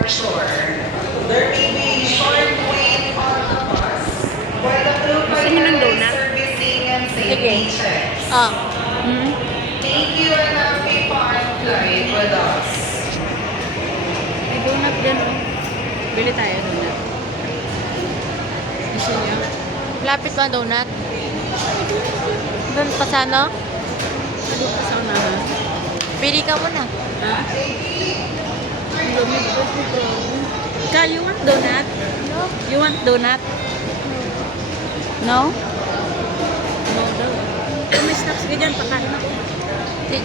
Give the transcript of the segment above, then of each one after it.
departure. There may be short wait on the bus while the crew Gusto mo ng donut? servicing and safety checks. Thank you and happy fun flight with us. May donut dyan, oh. Bili tayo donut. Gusto niyo? Lapit ba donut? Doon pa sana? Ano pa sa unahan? Pili ka muna. Ha? Ang dumi ko ito. Kyle, you want donut? No? You want donut? No? No daw. Kung may snacks ka dyan, pakain ako. Eh,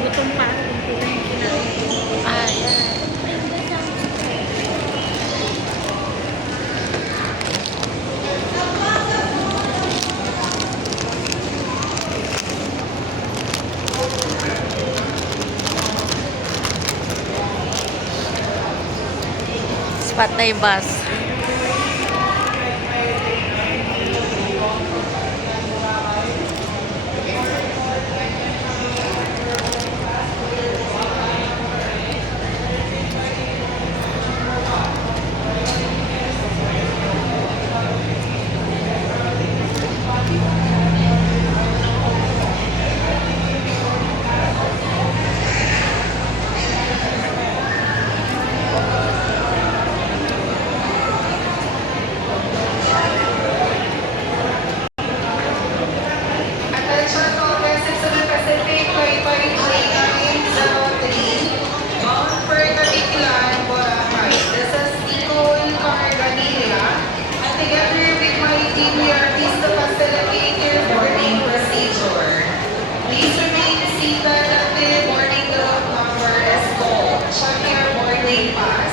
Gutom pa. Hindi na yung kinain. ayan. Spot na yung bus. Attention all residents of the Pacific 2023 bound for Cabiclan, Boracay. This is Nicole Carganilla. And together with my team, we are pleased to facilitate your boarding procedure. Please remain seated until boarding group number is called. Check your boarding pass.